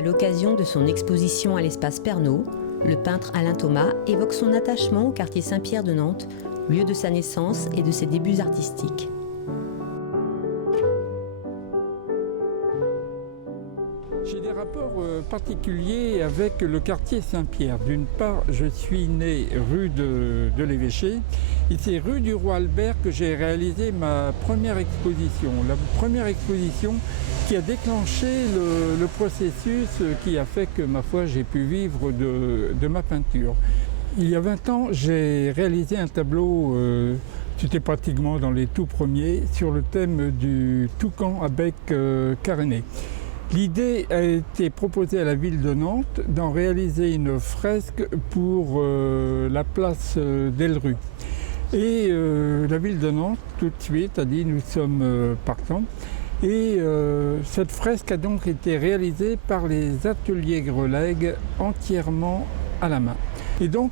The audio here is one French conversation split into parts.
À l'occasion de son exposition à l'espace Pernod, le peintre Alain Thomas évoque son attachement au quartier Saint-Pierre de Nantes, lieu de sa naissance et de ses débuts artistiques. J'ai des rapports particuliers avec le quartier Saint-Pierre. D'une part, je suis né rue de l'Évêché et c'est rue du Roi Albert que j'ai réalisé ma première exposition. La première exposition qui a déclenché le processus qui a fait que, ma foi, j'ai pu vivre de ma peinture. Il y a 20 ans, j'ai réalisé un tableau, c'était pratiquement dans les tout premiers, sur le thème du toucan à bec caréné. L'idée a été proposée à la ville de Nantes d'en réaliser une fresque pour la place d'Elru. Et la ville de Nantes, tout de suite, a dit nous sommes partants. Et cette fresque a donc été réalisée par les ateliers Grelègue entièrement à la main. Et donc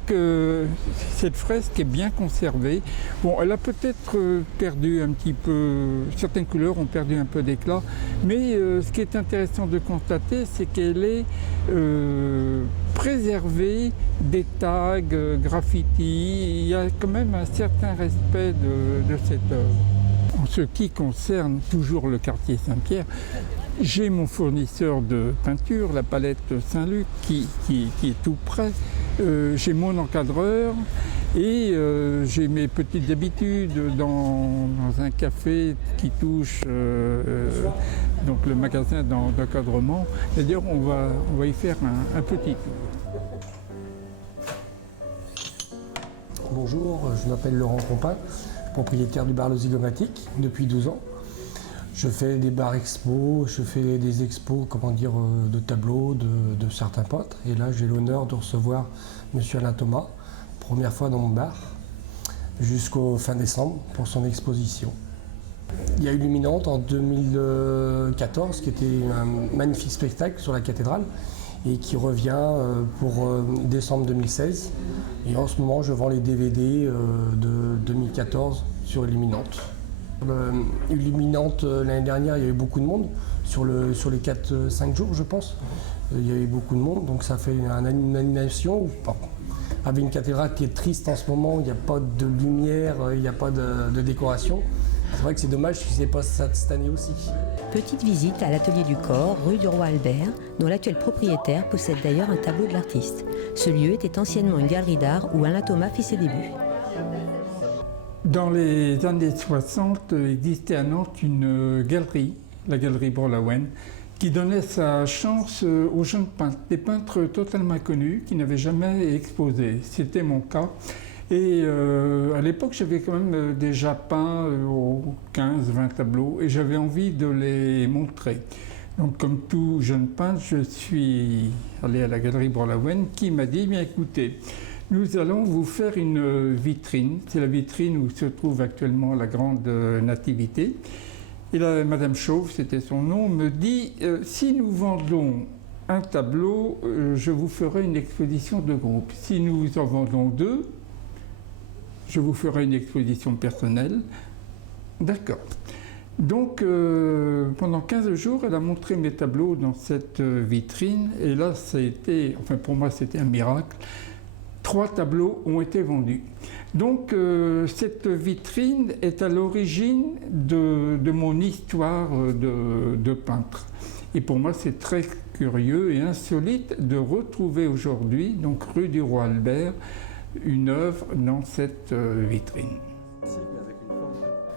cette fresque est bien conservée. Bon, elle a peut-être perdu un petit peu, certaines couleurs ont perdu un peu d'éclat, mais ce qui est intéressant de constater, c'est qu'elle est préservée des tags, graffitis. Il y a quand même un certain respect de cette œuvre. En ce qui concerne toujours le quartier Saint-Pierre, j'ai mon fournisseur de peinture, la palette Saint-Luc, qui est tout près. J'ai mon encadreur et j'ai mes petites habitudes dans un café qui touche donc le magasin d'encadrement. D'ailleurs, on va y faire un petit tour. Bonjour, je m'appelle Laurent Compin, propriétaire du bar Le Zygomatique depuis 12 ans. Je fais des bars expos, je fais des expos, de tableaux de certains peintres. Et là, j'ai l'honneur de recevoir M. Alain Thomas, première fois dans mon bar, jusqu'au fin décembre pour son exposition. Il y a eu Luminante en 2014, qui était un magnifique spectacle sur la cathédrale et qui revient pour décembre 2016. Et en ce moment, je vends les DVD de 2014 sur Luminante. Illuminante, l'année dernière, il y a eu beaucoup de monde, sur les 4-5 jours, je pense. Il y a eu beaucoup de monde, donc ça fait une animation avec une cathédrale qui est triste en ce moment, il n'y a pas de lumière, il n'y a pas de décoration. C'est vrai que c'est dommage si ce n'est pas ça cette année aussi. Petite visite à l'atelier du corps, rue du Roi Albert, dont l'actuel propriétaire possède d'ailleurs un tableau de l'artiste. Ce lieu était anciennement une galerie d'art où Alain Thomas fit ses débuts. Dans les années 60, existait à Nantes une galerie, la galerie Brolawen, qui donnait sa chance aux jeunes peintres, des peintres totalement inconnus qui n'avaient jamais exposé. C'était mon cas. Et à l'époque, j'avais quand même déjà peint 15-20 tableaux et j'avais envie de les montrer. Donc comme tout jeune peintre, je suis allé à la galerie Brolawen qui m'a dit, bien écoutez, nous allons vous faire une vitrine. C'est la vitrine où se trouve actuellement la grande nativité. Et là, Madame Chauve, c'était son nom, me dit si nous vendons un tableau, je vous ferai une exposition de groupe. Si nous en vendons 2, je vous ferai une exposition personnelle. D'accord. Donc, pendant 15 jours, elle a montré mes tableaux dans cette vitrine. Et là, ça a été, enfin pour moi, c'était un miracle. 3 tableaux ont été vendus. Donc cette vitrine est à l'origine de mon histoire de peintre. Et pour moi, c'est très curieux et insolite de retrouver aujourd'hui, donc rue du Roi Albert, une œuvre dans cette vitrine.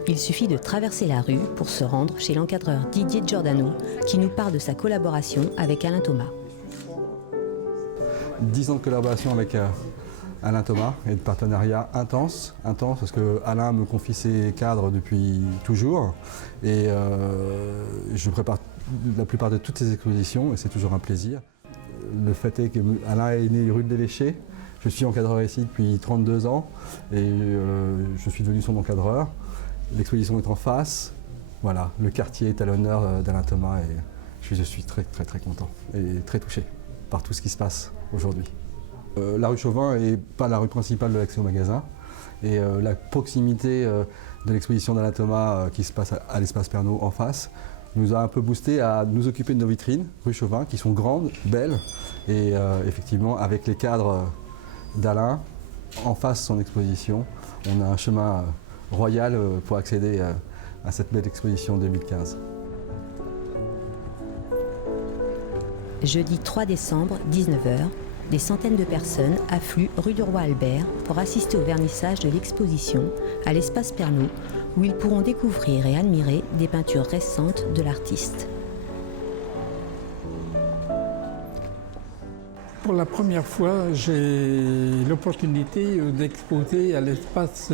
Il suffit de traverser la rue pour se rendre chez l'encadreur Didier Giordano, qui nous parle de sa collaboration avec Alain Thomas. 10 ans de collaboration avec Alain Thomas et de partenariat intense parce que Alain me confie ses cadres depuis toujours et je prépare la plupart de toutes ses expositions et c'est toujours un plaisir. Le fait est que Alain est né rue de l'Évêché, je suis encadreur ici depuis 32 ans et je suis devenu son encadreur. L'exposition est en face, voilà, le quartier est à l'honneur d'Alain Thomas et je suis très content et très touché par tout ce qui se passe aujourd'hui. La rue Chauvin n'est pas la rue principale de l'accès au magasin et la proximité de l'exposition d'Alain Thomas qui se passe à l'espace Pernod en face nous a un peu boosté à nous occuper de nos vitrines, rue Chauvin, qui sont grandes, belles, et effectivement avec les cadres d'Alain, en face de son exposition, on a un chemin royal pour accéder à cette belle exposition 2015. Jeudi 3 décembre, 19h, des centaines de personnes affluent rue du Roi Albert pour assister au vernissage de l'exposition à l'espace Pernod, où ils pourront découvrir et admirer des peintures récentes de l'artiste. Pour la première fois, j'ai l'opportunité d'exposer à l'espace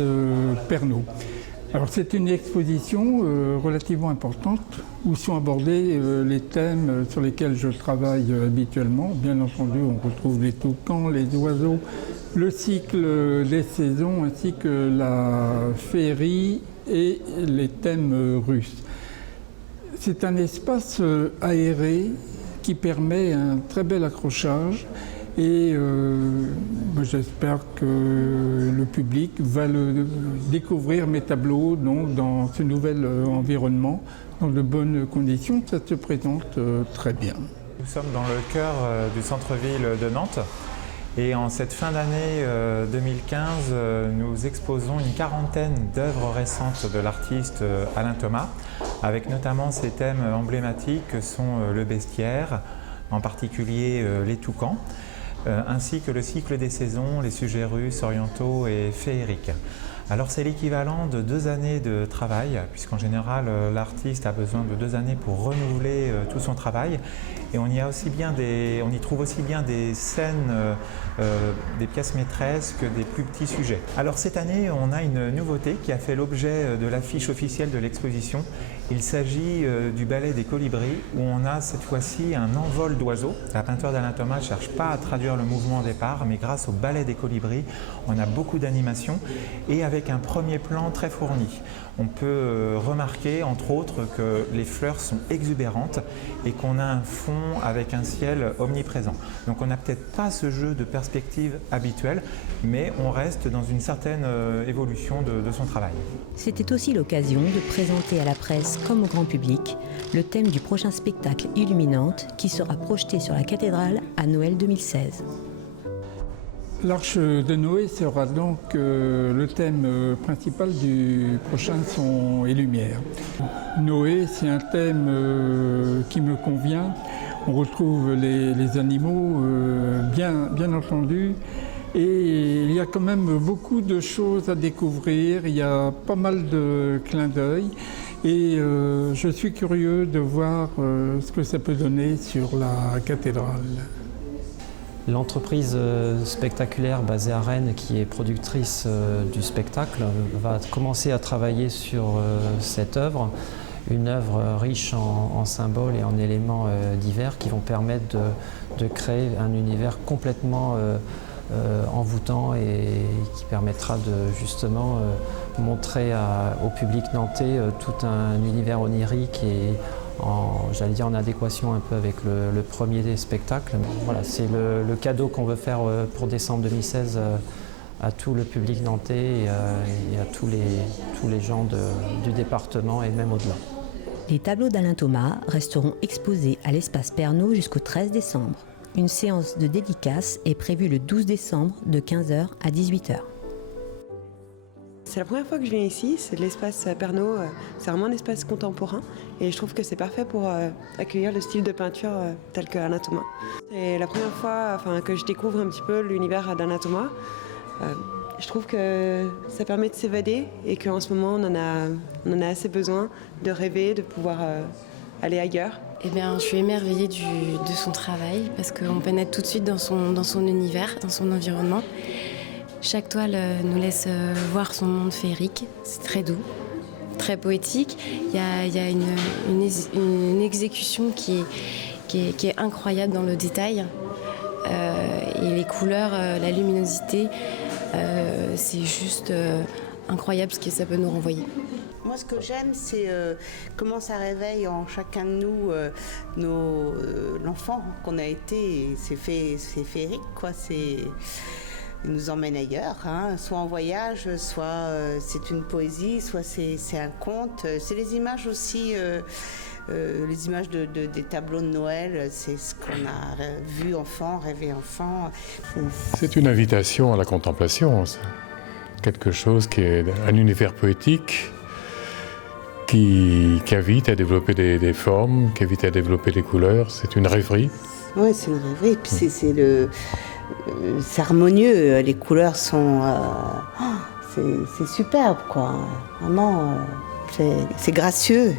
Pernod. Alors c'est une exposition relativement importante où sont abordés les thèmes sur lesquels je travaille habituellement. Bien entendu, on retrouve les toucans, les oiseaux, le cycle des saisons ainsi que la féerie et les thèmes russes. C'est un espace aéré qui permet un très bel accrochage et j'espère que le public va découvrir mes tableaux donc, dans ce nouvel environnement, dans de bonnes conditions. Ça se présente très bien. Nous sommes dans le cœur du centre-ville de Nantes et en cette fin d'année 2015, nous exposons une quarantaine d'œuvres récentes de l'artiste Alain Thomas, avec notamment ses thèmes emblématiques que sont le bestiaire, en particulier les toucans, ainsi que le cycle des saisons, les sujets russes, orientaux et féeriques. Alors c'est l'équivalent de 2 années de travail, puisqu'en général l'artiste a besoin de 2 années pour renouveler tout son travail. Et on y trouve aussi bien des scènes, des pièces maîtresses que des plus petits sujets. Alors cette année, on a une nouveauté qui a fait l'objet de l'affiche officielle de l'exposition. Il s'agit du ballet des colibris, où on a cette fois-ci un envol d'oiseaux. La peinture d'Alain Thomas ne cherche pas à traduire le mouvement au départ, mais grâce au ballet des colibris, on a beaucoup d'animation et avec un premier plan très fourni. On peut remarquer, entre autres, que les fleurs sont exubérantes et qu'on a un fond avec un ciel omniprésent. Donc on n'a peut-être pas ce jeu de perspective habituel, mais on reste dans une certaine évolution de son travail. C'était aussi l'occasion de présenter à la presse comme au grand public le thème du prochain spectacle Illuminante qui sera projeté sur la cathédrale à Noël 2016. L'Arche de Noé sera donc le thème principal du prochain Son et Lumière. Noé, c'est un thème qui me convient. On retrouve les animaux, bien entendu. Et il y a quand même beaucoup de choses à découvrir. Il y a pas mal de clins d'œil. Et je suis curieux de voir ce que ça peut donner sur la cathédrale. L'entreprise spectaculaire basée à Rennes, qui est productrice du spectacle, va commencer à travailler sur cette œuvre, une œuvre riche en symboles et en éléments divers qui vont permettre de créer un univers complètement envoûtant et qui permettra de justement montrer au public nantais tout un univers onirique et j'allais dire en adéquation un peu avec le premier des spectacles. Voilà, c'est le cadeau qu'on veut faire pour décembre 2016 à tout le public nantais et à tous les gens du département et même au-delà. Les tableaux d'Alain Thomas resteront exposés à l'espace Pernod jusqu'au 13 décembre. Une séance de dédicace est prévue le 12 décembre de 15h à 18h. C'est la première fois que je viens ici, c'est l'espace Pernod, c'est vraiment un espace contemporain et je trouve que c'est parfait pour accueillir le style de peinture tel que Alain Thomas. C'est la première fois que je découvre un petit peu l'univers d'Alain Thomas. Je trouve que ça permet de s'évader et qu'en ce moment on en a assez besoin de rêver, de pouvoir aller ailleurs. Eh bien, je suis émerveillée de son travail parce qu'on pénètre tout de suite dans son univers, dans son environnement. Chaque toile nous laisse voir son monde féerique, c'est très doux, très poétique. Il y a une exécution qui est incroyable dans le détail. Et les couleurs, la luminosité, c'est juste incroyable ce que ça peut nous renvoyer. Moi, ce que j'aime, c'est comment ça réveille en chacun de nous l'enfant qu'on a été. C'est féerique, quoi. Il nous emmène ailleurs, hein, soit en voyage, soit c'est une poésie, soit c'est un conte. C'est les images aussi les images des tableaux de Noël, c'est ce qu'on a vu enfant, rêvé enfant. C'est une invitation à la contemplation, quelque chose qui est un univers poétique qui invite à développer des formes, qui invite à développer des couleurs. C'est une rêverie. Oui, c'est une rêverie. Puis c'est harmonieux. Les couleurs sont... c'est superbe, quoi. Vraiment, c'est gracieux.